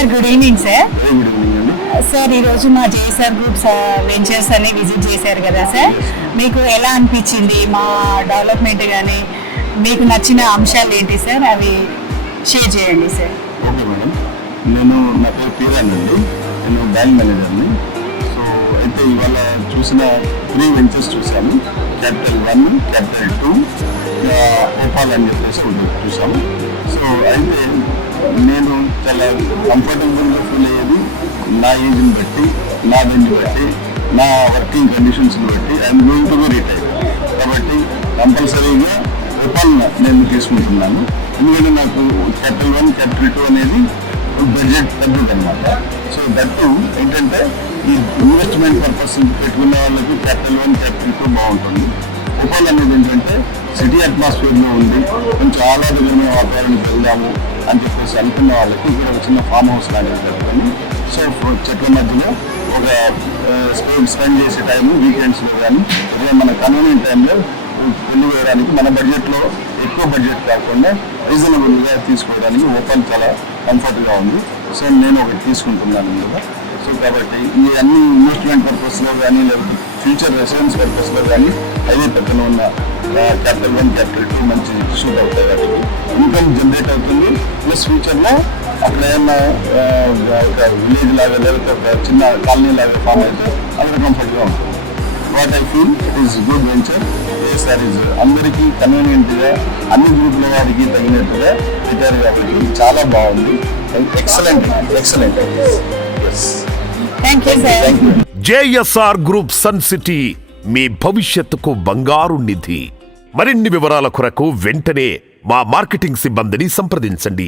Sir good evening sir. Very good evening అండి. Sir ఈరోజు మా జేఎస్ఆర్ గ్రూప్స్ వెంచర్స్ అని విజిట్ చేశారు కదా సార్, మీకు ఎలా అనిపించింది మా డెవలప్మెంట్ కానీ మీకు నచ్చిన అంశాలు ఏంటి సార్, అవి షేర్ చేయండి సార్. ఓకే మేడం, నా పేరు పీరాన్ అండి, నేను బ్యాంక్ మేనేజర్ని. సో అయితే ఇవాళ చూసిన 3 వెంచర్స్ చూసాము. క్యాపిటల్ 1, క్యాపిటల్ 2, ఓపాల్ అని చెప్పేసి చూసాము. సో అయితే నేను చాలా కంఫర్టబుల్గా ఫీల్ అయ్యేది నా ఏజ్ని బట్టి, నా దీన్ని బట్టి, నా వర్కింగ్ కండిషన్స్ని బట్టి I'm going to be retire. కాబట్టి కంపల్సరీగా ఓపాల్ నేను తీసుకుంటున్నాను. ఎందుకంటే నాకు క్యాపిటల్ 1, క్యాపిటల్ 2 అనేది బడ్జెట్ తగ్గుతుంది అనమాట. సో దట్టు ఏంటంటే ఈ ఇన్వెస్ట్మెంట్ పర్పస్ పెట్టుకునే వాళ్ళకి క్యాపిటల్ 1, క్యాపిటల్ 2 బాగుంటుంది. ఓపాల్ అనేది ఏంటంటే సిటీ అట్మాస్ఫియర్లో ఉంది, కొంచెం ఆహ్లాదకరమైన వాతావరణానికి వెళ్దాము అని చెప్పేసి అనుకున్న వాళ్ళకి ఇక్కడ ఒక చిన్న ఫామ్ హౌస్ లాంటిది పెట్టుకొని, సో చెట్ల మధ్యలో ఒక స్పెండ్ చేసే టైము వీకెండ్స్లో కానీ లేదా మన కన్వీనియంట్ టైంలో వెళ్ళి వేయడానికి మన బడ్జెట్లో ఎక్కువ బడ్జెట్ కాకుండా రీజనబుల్గా తీసుకోవడానికి ఓపెన్ చాలా కంఫర్ట్గా ఉంది. సో నేను ఒకటి తీసుకుంటున్నాను కదా. సో కాబట్టి ఈ అన్ని ఇన్వెస్ట్మెంట్ పర్పస్లో కానీ లేకపోతే ఫ్యూచర్ రెసిడెన్స్ పర్పస్లో కానీ హైవే పక్కన ఉన్న క్యాపిటల్ 1, క్యాపిటల్ 2 మంచి సూట్ అవుతాయి. వాటికి ఇన్కమ్ జనరేట్ అవుతుంది. ప్లస్ ఫ్యూచర్లో అక్కడ ఏమన్నా ఒక విలేజ్ లాగా లేకపోతే ఒక చిన్న కాలనీ లాగా ఫామ్ అయితే అక్కడ కంఫర్ట్గా ఉంటుంది. What I feel it is good venture. ASR is అందరికీ కన్వీనియంట్గా అన్ని గ్రూపుల వారికి తగినట్టుగా పెట్టారు కాబట్టి చాలా బాగుంది. Excellent excellent. Thank you sir. Thank you. JSR group Sun City మీ భవిష్యత్తుకు బంగారు నిధి. మరిన్ని వివరాల కొరకు వెంటనే మా మార్కెటింగ్ సిబ్బందిని సంప్రదించండి.